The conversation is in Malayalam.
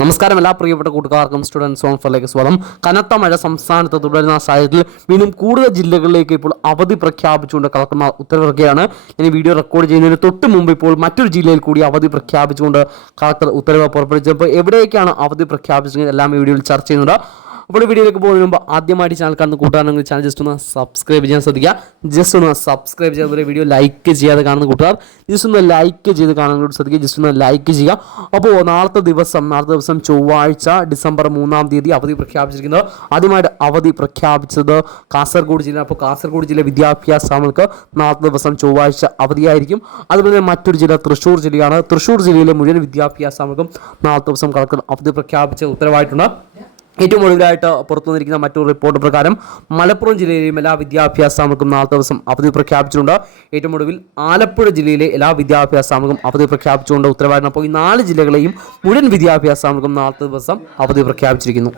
നമസ്കാരം എല്ലാ പ്രിയപ്പെട്ട കൂട്ടുകാർക്കും സ്റ്റുഡൻസ് ഓൺ ഫോറിലേക്ക് സ്വാഗതം. കനത്ത മഴ സംസ്ഥാനത്ത് തുടരുന്ന സാഹചര്യത്തിൽ വീണ്ടും കൂടുതൽ ജില്ലകളിലേക്ക് ഇപ്പോൾ അവധി പ്രഖ്യാപിച്ചുകൊണ്ട് കളക്ടർമാർ ഉത്തരവിറക്കുകയാണ്. ഇനി വീഡിയോ റെക്കോർഡ് ചെയ്യുന്നതിന് തൊട്ട് മുമ്പ് ഇപ്പോൾ മറ്റൊരു ജില്ലയിൽ കൂടി അവധി പ്രഖ്യാപിച്ചുകൊണ്ട് കളക്ടർ ഉത്തരവ് പുറപ്പെടുവിച്ചപ്പോൾ എവിടേക്കാണ് അവധി പ്രഖ്യാപിച്ചത് എല്ലാം ഈ വീഡിയോയിൽ ചർച്ച ചെയ്യുന്നുണ്ട്. അപ്പോൾ വീഡിയോയിലേക്ക് പോകുന്നതിന് മുമ്പ് ആദ്യമായിട്ട് ചാനൽ കാണുന്ന കൂട്ടുകാരാണെങ്കിൽ ചാനൽ ജസ്റ്റ് ഒന്ന് സബ്സ്ക്രൈബ് ചെയ്യാൻ ശ്രദ്ധിക്കുക. ജസ്റ്റ് ഒന്ന് സബ്സ്ക്രൈബ് ചെയ്തതുപോലെ വീഡിയോ ലൈക്ക് ചെയ്യാതെ കാണുന്ന കൂട്ടുകാർ ജസ്റ്റ് ഒന്ന് ലൈക്ക് ചെയ്ത് കാണാൻ ശ്രദ്ധിക്കുക. ജസ്റ്റ് ഒന്ന് ലൈക്ക് ചെയ്യുക. അപ്പോൾ നാളത്തെ ദിവസം ചൊവ്വാഴ്ച ഡിസംബർ 3-ാം തീയതി അവധി പ്രഖ്യാപിച്ചിരിക്കുന്നത്. ആദ്യമായിട്ട് അവധി പ്രഖ്യാപിച്ചത് കാസർഗോഡ് ജില്ല. അപ്പോൾ കാസർഗോഡ് ജില്ല വിദ്യാഭ്യാസ സ്ഥാപനങ്ങൾക്ക് നാളത്തെ ദിവസം ചൊവ്വാഴ്ച അവധിയായിരിക്കും. അതുപോലെ തന്നെ മറ്റൊരു ജില്ല തൃശ്ശൂർ ജില്ലയാണ്. തൃശ്ശൂർ ജില്ലയിലെ മുഴുവൻ വിദ്യാഭ്യാസ സ്ഥാപനങ്ങൾക്കും നാളത്തെ ദിവസം കളക്ടർ അവധി പ്രഖ്യാപിച്ച ഉത്തരവായിട്ടുണ്ട്. ഏറ്റവും ഒടുവിലായിട്ട് പുറത്തു വന്നിരിക്കുന്ന മറ്റൊരു റിപ്പോർട്ട് പ്രകാരം മലപ്പുറം ജില്ലയിലെയും എല്ലാ വിദ്യാഭ്യാസ സ്ഥാപനങ്ങൾക്കും നാളത്തെ ദിവസം അവധി പ്രഖ്യാപിച്ചിട്ടുണ്ട്. ഏറ്റവും ഒടുവിൽ ആലപ്പുഴ ജില്ലയിലെ എല്ലാ വിദ്യാഭ്യാസ സ്ഥാപനങ്ങൾക്കും അവധി പ്രഖ്യാപിച്ചുകൊണ്ട് ഉത്തരവായിരുന്നു. അപ്പോൾ ഈ 4 ജില്ലകളെയും മുഴുവൻ വിദ്യാഭ്യാസ സ്ഥാപനങ്ങൾക്കും നാളത്തെ ദിവസം അവധി പ്രഖ്യാപിച്ചിരിക്കുന്നു.